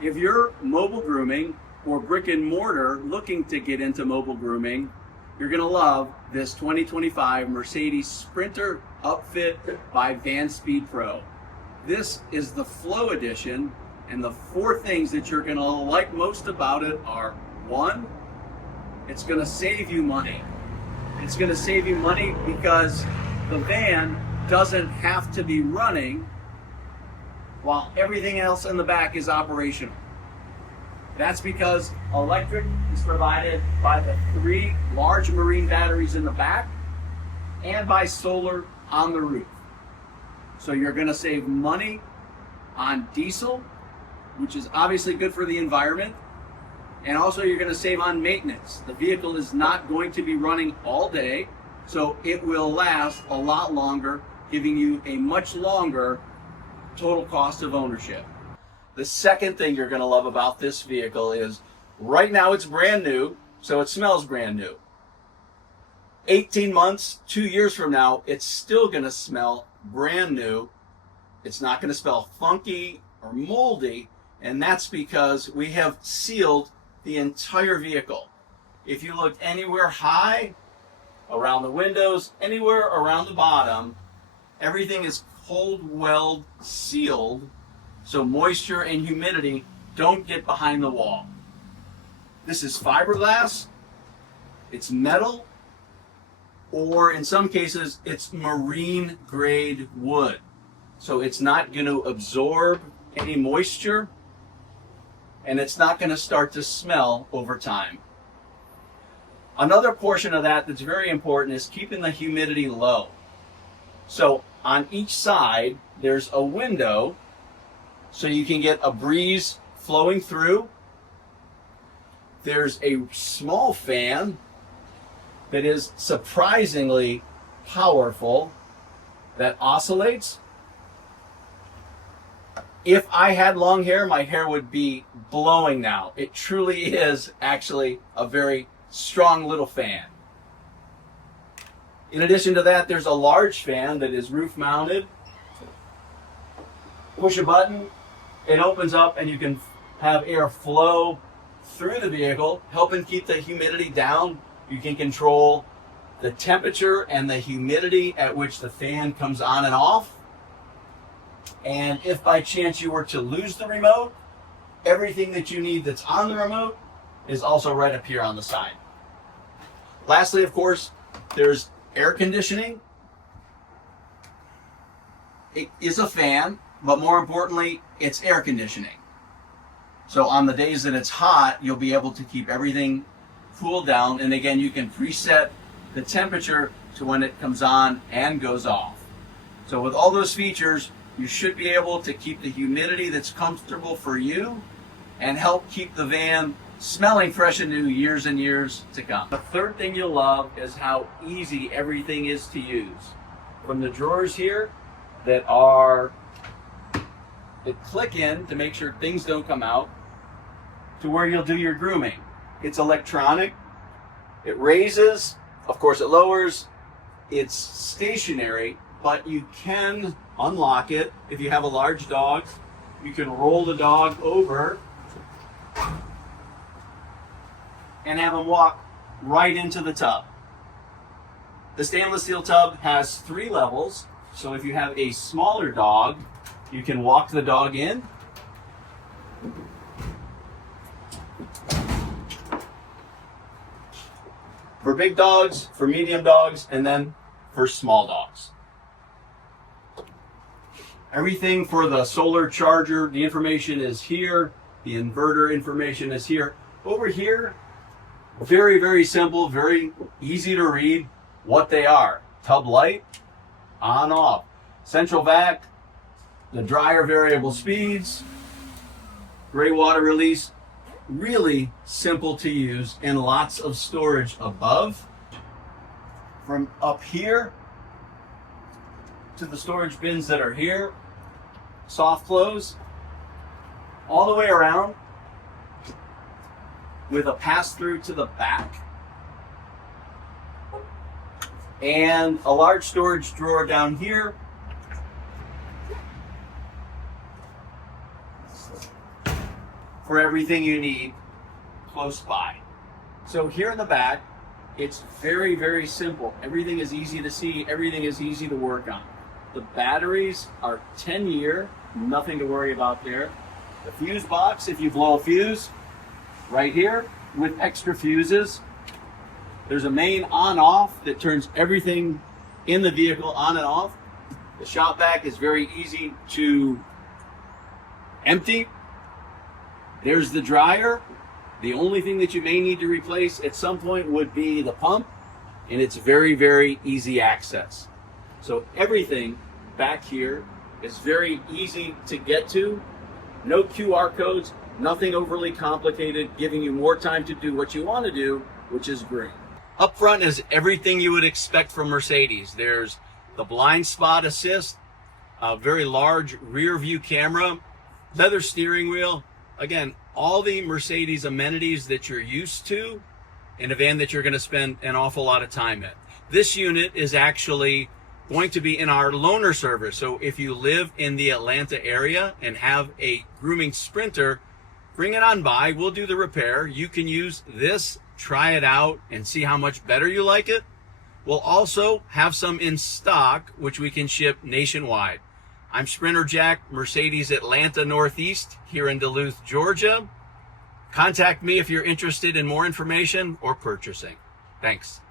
If you're mobile grooming or brick and mortar looking to get into mobile grooming, you're going to love this 2025 Mercedes Sprinter Upfit by Van Speed Pro. This is the Flow Edition, and the four things that you're going to like most about it are: one, it's going to save you money. It's going to save you money because the van doesn't have to be running while everything else in the back is operational. That's because electric is provided by the 3 large marine batteries in the back and by solar on the roof. So you're going to save money on diesel, which is obviously good for the environment, and also you're going to save on maintenance. The vehicle is not going to be running all day, so it will last a lot longer, giving you a much longer total cost of ownership. The second thing you're going to love about this vehicle is right now it's brand new, so it smells brand new. 18 months, 2 years from now, it's still going to smell brand new. It's not going to smell funky or moldy, and that's because we have sealed the entire vehicle. If you look anywhere high, around the windows, anywhere around the bottom, everything is cold weld sealed, so moisture and humidity don't get behind the wall. This is fiberglass, it's metal, or in some cases it's marine grade wood. So it's not going to absorb any moisture, and it's not going to start to smell over time. Another portion of that that's very important is keeping the humidity low. So on each side there's a window so you can get a breeze flowing through. There's a small fan that is surprisingly powerful that oscillates. If I had long hair, my hair would be blowing now. It truly is actually a very strong little fan. In addition to that, there's a large fan that is roof mounted. Push a button, it opens up, and you can have air flow through the vehicle, helping keep the humidity down. You can control the temperature and the humidity at which the fan comes on and off. And if by chance you were to lose the remote, everything that you need that's on the remote is also right up here on the side. Lastly, of course, there's air conditioning. It is a fan, but more importantly, it's air conditioning. So on the days that it's hot, you'll be able to keep everything cooled down. And again, you can preset the temperature to when it comes on and goes off. So with all those features, you should be able to keep the humidity that's comfortable for you and help keep the van smelling fresh and new years and years to come. The third thing you'll love is how easy everything is to use. From the drawers here that click in to make sure things don't come out, to where you'll do your grooming. It's electronic. It raises, of course it lowers. It's stationary, but you can unlock it. If you have a large dog, you can roll the dog over and have him walk right into the tub. The stainless steel tub has 3 levels, so if you have a smaller dog, you can walk the dog in. For big dogs, for medium dogs, and then for small dogs. Everything for the solar charger, the information is here. The inverter information is here. Over here, very, very simple, very easy to read what they are. Tub light, on, off. Central vac, the dryer variable speeds, gray water release, really simple to use, and lots of storage above. From up here to the storage bins that are here, soft close, all the way around with a pass-through to the back, and a large storage drawer down here. for everything you need close by. So here in the back, it's very, very simple. Everything is easy to see. Everything is easy to work on. The batteries are 10-year, nothing to worry about there. The fuse box, if you blow a fuse, right here with extra fuses. There's a main on-off that turns everything in the vehicle on and off. The shop vac is very easy to empty. There's the dryer. The only thing that you may need to replace at some point would be the pump, and it's very, very easy access. So everything back here is very easy to get to. No QR codes, nothing overly complicated, giving you more time to do what you want to do, which is great. Up front is everything you would expect from Mercedes. There's the blind spot assist, a very large rear view camera, leather steering wheel. Again, all the Mercedes amenities that you're used to in a van that you're going to spend an awful lot of time in. This unit is actually going to be in our loaner service. So if you live in the Atlanta area and have a grooming Sprinter, bring it on by. We'll do the repair. You can use this, try it out, and see how much better you like it. We'll also have some in stock, which we can ship nationwide. I'm Sprinter Jack, Mercedes Atlanta Northeast here in Duluth, Georgia. Contact me if you're interested in more information or purchasing. Thanks.